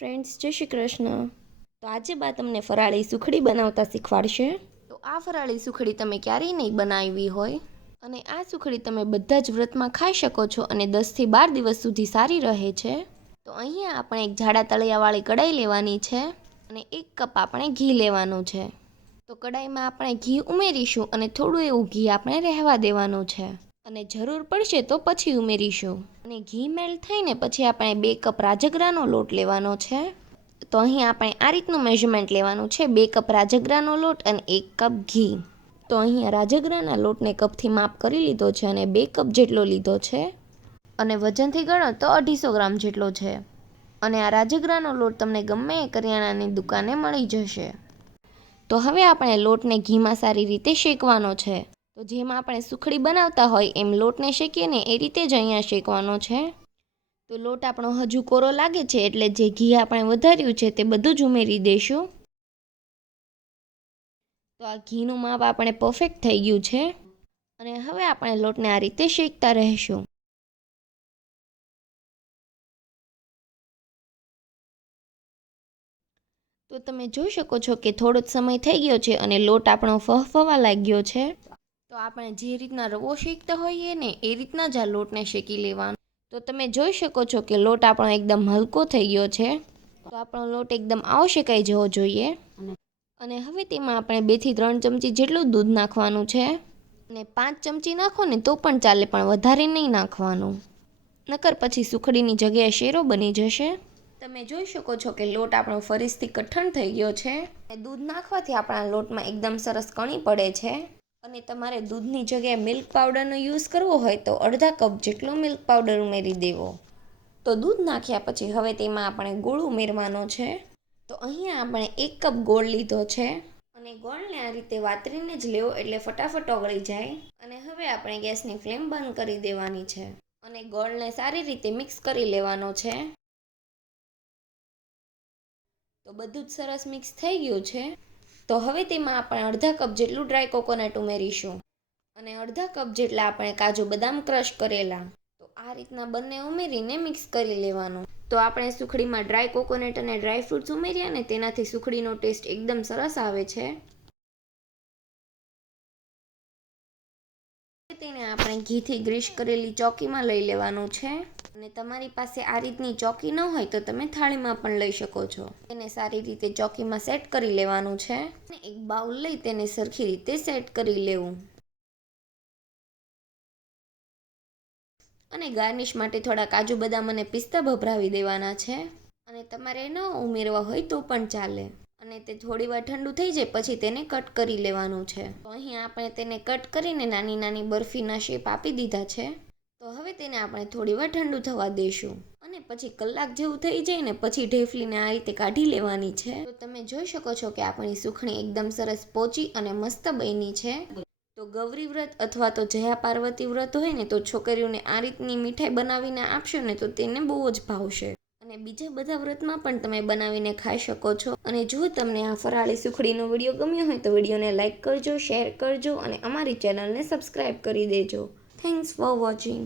Friends, જય શ્રી કૃષ્ણ. તો આજે બા તમને ફરાળી સુખડી બનાવતા શીખવાડશે. તો આ ફરાળી સુખડી તમે ક્યારેય નહીં બનાવી હોય અને આ સુખડી તમે બધા જ વ્રતમાં ખાઈ શકો છો અને 10થી 12 દિવસ સુધી સારી રહે છે. તો અહીંયા આપણે એક જાડા તળિયાવાળી કઢાઈ લેવાની છે અને 1 કપ આપણે ઘી લેવાનું છે. તો કઢાઈમાં આપણે ઘી ઉમેરીશું અને થોડું એવું ઘી આપણે રહેવા દેવાનું છે અને જરૂર પડશે તો પછી ઉમેરીશું. અને ઘી મેલ્ટ થઈને પછી આપણે 2 કપ રાજગરાનો લોટ લેવાનો છે. તો અહીં આપણે આ રીતનું મેઝરમેન્ટ લેવાનું છે, 2 કપ રાજગરાનો લોટ અને 1 કપ ઘી. તો અહીંયા રાજગરાના લોટને કપથી માપ કરી લીધો છે અને 2 કપ જેટલો લીધો છે અને વજનથી ગણો તો 250 ગ્રામ જેટલો છે. અને આ રાજગરાનો લોટ તમને ગમે એ કરિયાણાની દુકાને મળી જશે. તો હવે આપણે લોટને ઘીમાં સારી રીતે શેકવાનો છે. તો જેમ આપણે સુખડી બનાવતા હોય એમ લોટને શેકીએ ને એ રીતે જ અહીંયા શેકવાનો છે. તો લોટ આપણો હજુ કોરો લાગે છે એટલે જે ઘી આપણે વધાર્યું છે તે બધું જ ઉમેરી દઈશું. તો આ ઘીનું માપ આપણે પરફેક્ટ થઈ ગયું છે અને હવે આપણે લોટને આ રીતે શેકતા રહીશું. તો તમે જોઈ શકો છો કે થોડો જ સમય થઈ ગયો છે અને લોટ આપણો ફફવા લાગ્યો છે. તો આપણે જે રીતના રવો શેકતા હોઈએ ને એ રીતના જ આ લોટને શેકી લેવાનો. તો તમે જોઈ શકો છો કે લોટ આપણો એકદમ હલકો થઈ ગયો છે. તો આપણો લોટ એકદમ આવો શેકાઈ જવો જોઈએ. અને હવે તેમાં આપણે 2 થી 3 ચમચી જેટલું દૂધ નાખવાનું છે અને 5 ચમચી નાખો ને તો પણ ચાલે, પણ વધારે નહીં નાખવાનું, નકર પછી સુખડીની જગ્યાએ શેરો બની જશે. તમે જોઈ શકો છો કે લોટ આપણો ફરીથી કઠણ થઈ ગયો છે. દૂધ નાખવાથી આપણા લોટમાં એકદમ સરસ કણી પડે છે. અને તમારે દૂધની જગ્યાએ મિલ્ક પાવડરનો યુઝ કરવો હોય તો અડધા કપ જેટલો મિલ્ક પાવડર ઉમેરી દેવો. તો દૂધ નાખ્યા પછી હવે તેમાં આપણે ગોળ ઉમેરવાનો છે. તો અહીંયા આપણે 1 કપ ગોળ લીધો છે અને ગોળને આ રીતે વાતરીને જ લેવો એટલે ફટાફટ ઓગળી જાય. અને હવે આપણે ગેસની ફ્લેમ બંધ કરી દેવાની છે અને ગોળને સારી રીતે મિક્સ કરી લેવાનો છે. તો બધું જ સરસ મિક્સ થઈ ગયું છે. તો હવે તેમાં આપણે અડધા કપ જેટલું ડ્રાય કોકોનટ ઉમેરીશું અને અડધા કપ જેટલા આપણે કાજુ બદામ ક્રશ કરેલા. તો આ રીતના બંને ઉમેરીને મિક્સ કરી લેવાનું. તો આપણે સુખડીમાં ડ્રાય કોકોનટ અને ડ્રાય ફ્રૂટ્સ ઉમેર્યા ને તેનાથી સુખડીનો ટેસ્ટ એકદમ સરસ આવે છે. તેને આપણે ઘીથી ગ્રીસ કરેલી ચોકીમાં લઈ લેવાનું છે અને તમારી પાસે આ રીતની ચોકી ન હોય તો તમે થાળીમાં પણ લઈ શકો છો. તેને સારી રીતે ચોકીમાં સેટ કરી લેવાનું છે અને એક બાઉલ લઈ તેને સરખી રીતે સેટ કરી લેવું. અને ગાર્નિશ માટે થોડા કાજુ બદામ અને પિસ્તા ભભરાવી દેવાના છે. અને તમારે ન ઉમેરવા હોય તો પણ ચાલે. અને તે થોડી વાર ઠંડુ થઈ જાય પછી તેને કટ કરી લેવાનું છે. તો અહીં આપણે તેને કટ કરીને નાની નાની બરફીના શેપ આપી દીધા છે. તો હવે તેને આપણે થોડી વાર ઠંડુ થવા દઈશું અને પછી કલાક જેવું થઈ જાય ને પછી ઢેફલીને આ રીતે કાઢી લેવાની છે. તો તમે જોઈ શકો છો કે આપણી સુખડી એકદમ સરસ પોચી અને મસ્ત બની છે. તો ગૌરી વ્રત અથવા તો જયા પાર્વતી વ્રત હોય ને તો છોકરીઓને આ રીતની મીઠાઈ બનાવીને આપશો ને તો તેને બહુ જ ભાવશે. અને બીજા બધા વ્રતમાં પણ તમે બનાવીને ખાઈ શકો છો. અને જો તમને આ ફરાળી સુખડીનો વિડીયો ગમ્યો હોય તો વિડીયોને લાઇક કરજો, શેર કરજો અને અમારી ચેનલને સબસ્ક્રાઈબ કરી દેજો. Thanks for watching.